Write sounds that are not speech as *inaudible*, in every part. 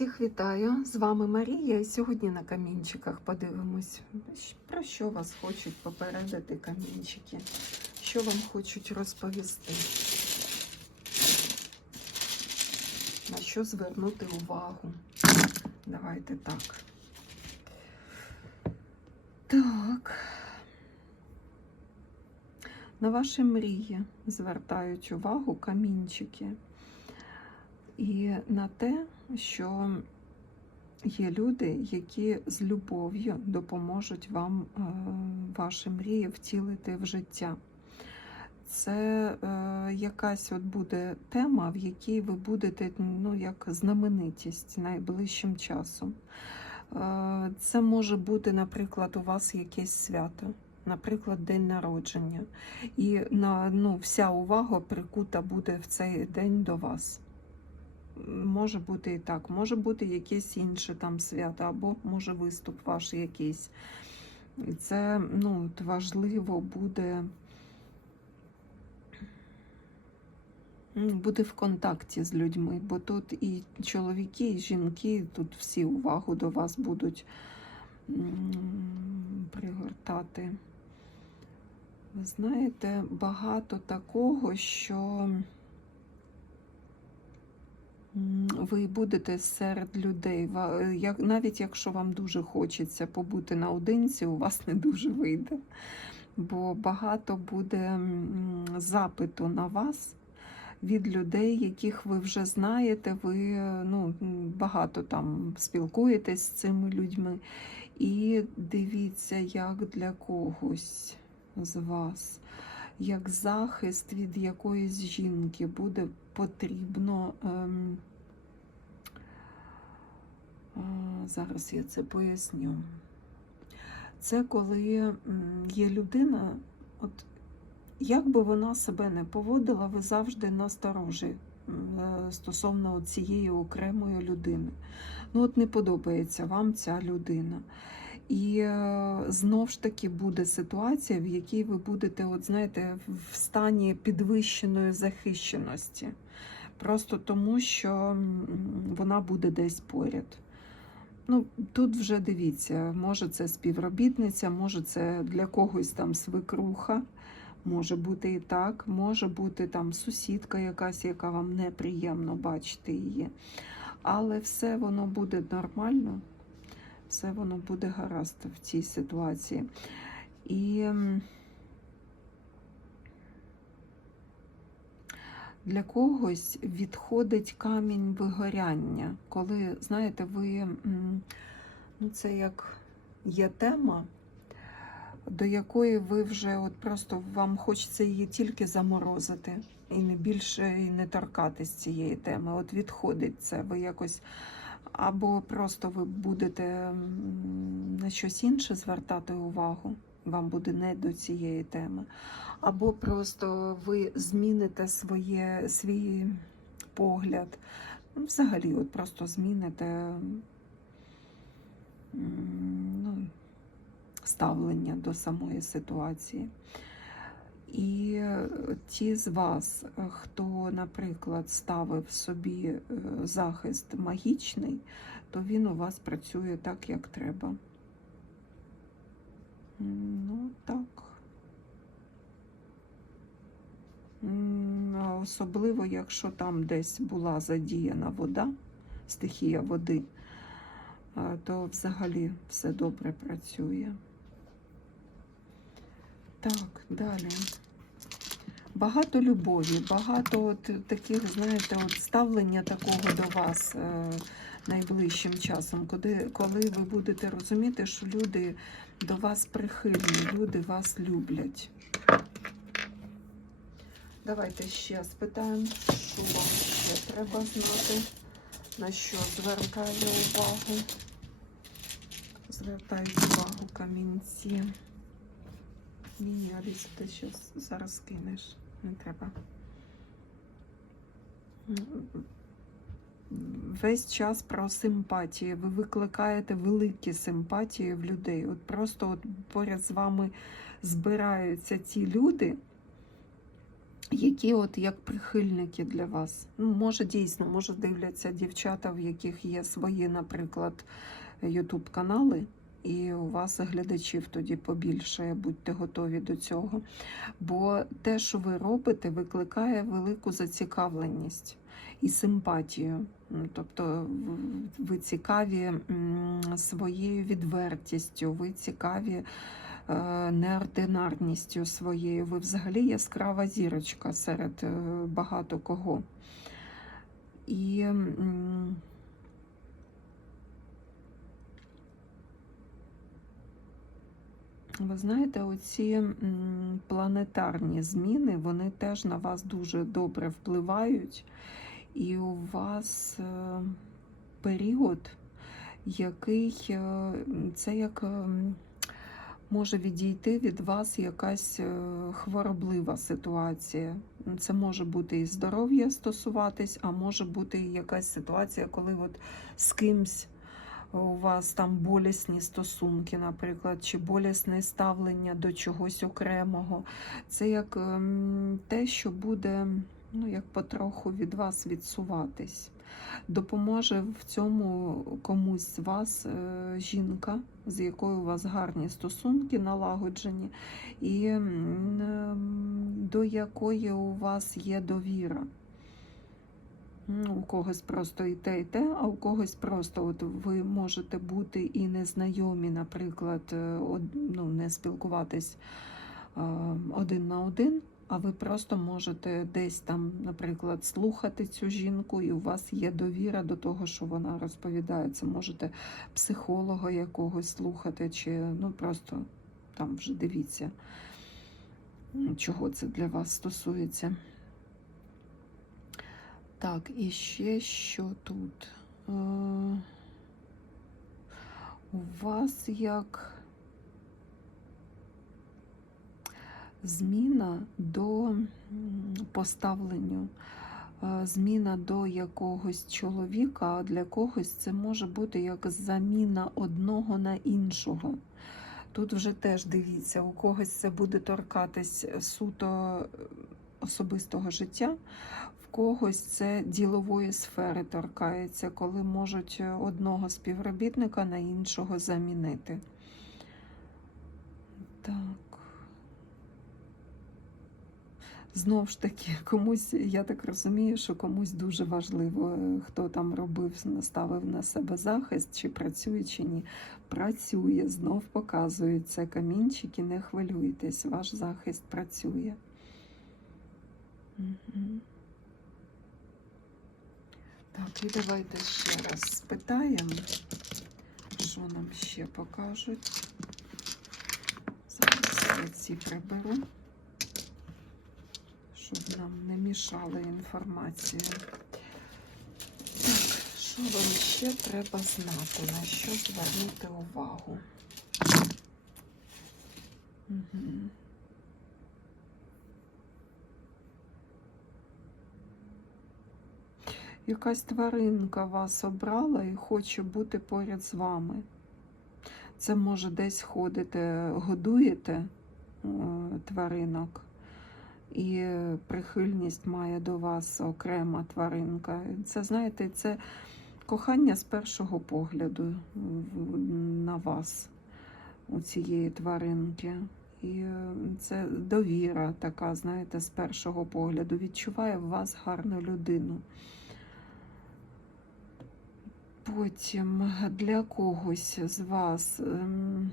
Всіх вітаю! З вами Марія. І сьогодні на камінчиках подивимось, про що вас хочуть попередити камінчики, що вам хочуть розповісти, на що звернути увагу. Давайте так. Так. На ваші мрії звертають увагу камінчики. І на те, що є люди, які з любов'ю допоможуть вам е, ваші мрії втілити в життя. Це е, якась от буде тема, в якій ви будете ну, як знаменитість найближчим часом. Е, це може бути, наприклад, у вас якесь свято. Наприклад, день народження, і на ну, вся увага прикута буде в цей день до вас. Може бути і так, може бути якесь інше там свято, або може виступ ваш якийсь. І це ну, важливо буде м, бути в контакті з людьми, бо тут і чоловіки, і жінки, тут всі увагу до вас будуть пригортати. Ви знаєте, багато такого, що. Ви будете серед людей. Навіть якщо вам дуже хочеться побути наодинці, у вас не дуже вийде. Бо багато буде запиту на вас від людей, яких ви вже знаєте, ви е, ну, багато там спілкуєтесь з цими людьми. І дивіться, як для когось з вас як захист від якоїсь жінки буде потрібно. Ем, зараз я це поясню. Це коли є людина, от як би вона себе не поводила, ви завжди насторожі е, стосовно цієї окремої людини. Ну, от не подобається вам ця людина. І е, знов ж таки буде ситуація, в якій ви будете, от знаєте, в стані підвищеної захищеності. Просто тому, що вона буде десь поряд. Ну, тут вже дивіться, може це співробітниця, може це для когось там свекруха, може бути і так, може бути там сусідка якась, яка вам неприємно бачити її. Але все воно буде нормально все воно буде гаразд в цій ситуації. І для когось відходить камінь вигоряння, коли, знаєте, ви, ну це як є тема, до якої ви вже от просто вам хочеться її тільки заморозити і не більше і не торкатись цієї теми. От відходить це, ви якось або просто ви будете на щось інше звертати увагу, вам буде не до цієї теми, або просто ви зміните своє, свій погляд. Ну, Взагалі, от просто зміните ну, ставлення до самої ситуації. І е, ті з вас, е, хто, наприклад, ставив собі е, захист магічний, то він у вас працює так, як треба. Ну, так. Особливо, якщо там десь була задіяна вода, стихія води, то взагалі все добре працює. Так, далі. Багато любові, багато от таких, знаєте, от ставлення такого до вас е, найближчим часом, коли, коли ви будете розуміти, що люди до вас прихильні, люди вас люблять. Давайте ще спитаємо, що вам ще треба знати, на що звертає увагу. Звертають увагу камінці. Ні, Аліса, ти щас зараз кинеш. Не треба. Весь час про симпатії. Ви викликаєте великі симпатії в людей. От просто от поряд з вами збираються ті люди, які от як прихильники для вас. Ну, може, дійсно, може дивляться дівчата, в яких є свої, наприклад, Ютуб канали, і у вас глядачів тоді побільше, будьте готові до цього. Бо те, що ви робите, викликає велику зацікавленість і симпатію. Тобто ви цікаві своєю відвертістю, ви цікаві е, неординарністю своєю. Ви взагалі яскрава зірочка серед е, багато кого. І ви знаєте, оці планетарні зміни, вони теж на вас дуже добре впливають, і у вас е, період, який е, це як ем, може відійти від вас якась е, хвороблива ситуація. Це може бути і здоров'я стосуватись, а може бути і якась ситуація, коли от з кимсь у вас там болісні стосунки, наприклад, чи болісне ставлення до чогось окремого. Це як ем, те, що буде ну, як потроху від вас відсуватись. Допоможе в цьому комусь з вас е, жінка, з якою у вас гарні стосунки налагоджені, і ем, до якої у вас є довіра. М, У когось просто і те, і те, а у когось просто от ви можете бути і незнайомі, наприклад, е, од- ну, не спілкуватись е, один на один, а ви просто можете десь там, наприклад, слухати цю жінку, і у вас є довіра до того, що вона розповідає. Це можете психолога якогось слухати, чи ну просто там вже дивіться, чого це для вас стосується. Так, і ще що тут? Е, У вас як зміна до поставленню, е, зміна до якогось чоловіка, а для когось це може бути як заміна одного на іншого. Тут вже теж дивіться, у когось це буде торкатись суто особистого життя, в когось це ділової сфери торкається, коли можуть одного співробітника на іншого замінити. Так. Знов ж таки, *laughs* комусь, я так розумію, що комусь дуже важливо, е, хто там робив, ставив на себе захист, чи працює, чи ні. Працює, знов показуються камінчики, не хвилюйтесь, ваш захист працює. Так, і давайте ще раз спитаємо, що нам ще покажуть. Зараз я ці приберу, щоб нам не мішала інформація. Так, що вам ще треба знати, на що звернути увагу? Угу. Якась тваринка вас обрала і хоче бути поряд з вами. Це може десь ходите, годуєте е, тваринок, і прихильність має до вас окрема тваринка. Це, знаєте, це кохання з першого погляду на вас, у цієї тваринки. І е, це довіра така, знаєте, з першого погляду. Відчуває в вас гарну людину. Потім для когось з вас. ем,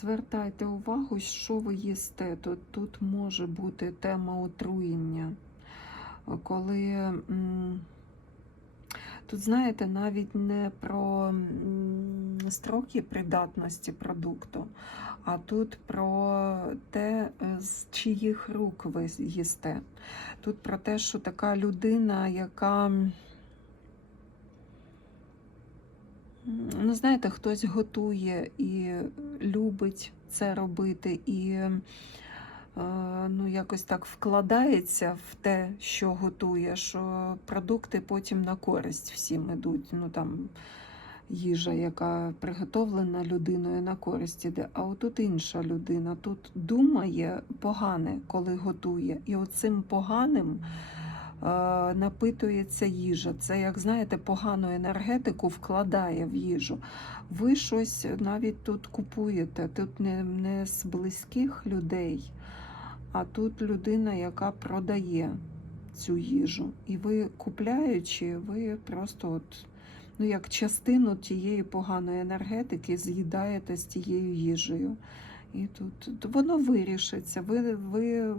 Звертайте увагу, що ви їсте. Тут, тут може бути тема отруєння. Коли тут, знаєте, навіть не про строки придатності продукту, а тут про те, е, з чиїх рук ви їсте. Тут про те, що така людина, яка, ну, знаєте, хтось готує і любить це робити, і е, ну, якось так вкладається в те, що готує, що продукти потім на користь всім ідуть. Ну, там, їжа, яка приготовлена людиною на користь іде, а отут інша людина. Тут думає погане, коли готує. І оцим поганим е, напитується їжа. Це, як знаєте, погану енергетику вкладає в їжу. Ви щось навіть тут купуєте. Тут не, не з близьких людей, а тут людина, яка продає цю їжу. І ви купляючи, ви просто от ну, як частину тієї поганої енергетики з'їдаєте з тією їжею. І тут воно вирішиться, ви, ви,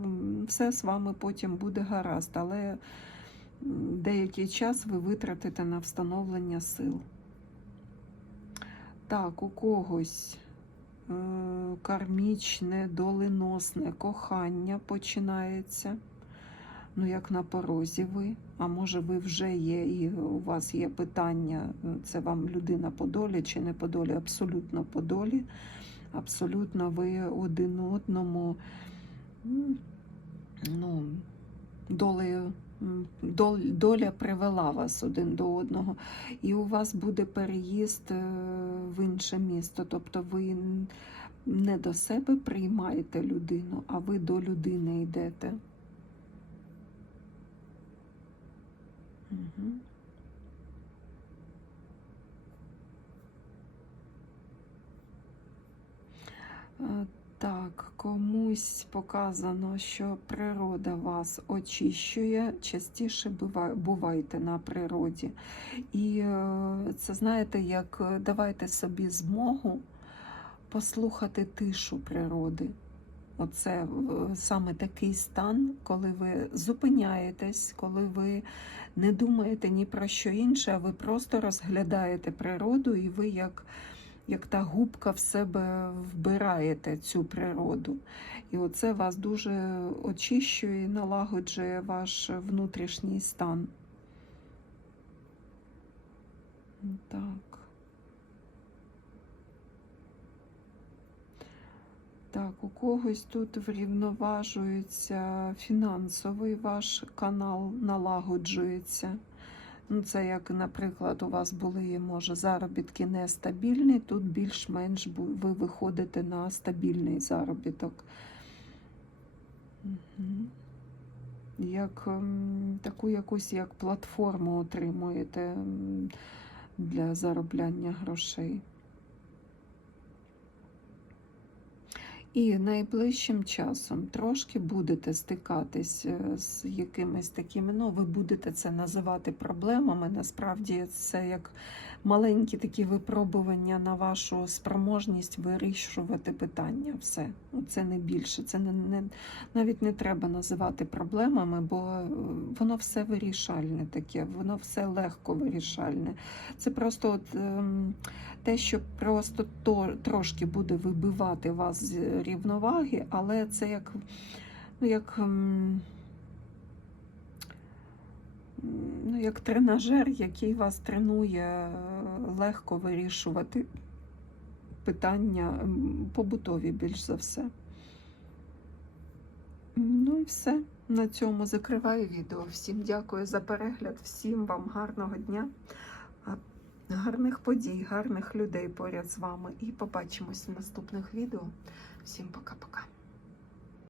все з вами потім буде гаразд, але деякий час ви витратите на встановлення сил. Так, у когось е, кармічне, доленосне кохання починається. Ну, як на порозі ви, а може ви вже є, і у вас є питання, це вам людина по долі чи не по долі, абсолютно по долі. Абсолютно ви один одному ну, долею, доля привела вас один до одного, і у вас буде переїзд е, в інше місто. Тобто ви не до себе приймаєте людину, а ви до людини йдете. Е, Так, комусь показано, що природа вас очищує. Частіше бува- бувайте на природі. І е, це знаєте, як е, давайте собі змогу послухати тишу природи. Оце е, саме такий стан, коли ви зупиняєтесь, коли ви не думаєте ні про що інше, а ви просто розглядаєте природу, і ви як, як та губка в себе вбираєте цю природу. І оце вас дуже очищує і налагоджує ваш внутрішній стан. Так. Так, у когось тут врівноважується фінансовий ваш канал, налагоджується. Ну, це як, наприклад, у вас були, може, заробітки нестабільні, тут більш-менш ви виходите на стабільний заробіток. Як ем, таку якусь як платформу отримуєте ем, для заробляння грошей. І найближчим часом трошки будете стикатись е, з якимись такими, ну ви будете це називати проблемами. Насправді це як маленькі такі випробування на вашу спроможність вирішувати питання. Все, Ну, це не більше. Це не, не навіть не треба називати проблемами, бо е, воно все вирішальне таке, воно все легко вирішальне. Це просто от. ем, те, що просто то, трошки буде вибивати вас з рівноваги, але це як, ну, як, ну, як тренажер, який вас тренує е, легко вирішувати питання побутові більш за все. Ну і все. На цьому закриваю відео. Всім дякую за перегляд, всім вам гарного дня гарних подій, гарних людей поряд з вами. І побачимось в наступних відео. Всім пока-пока.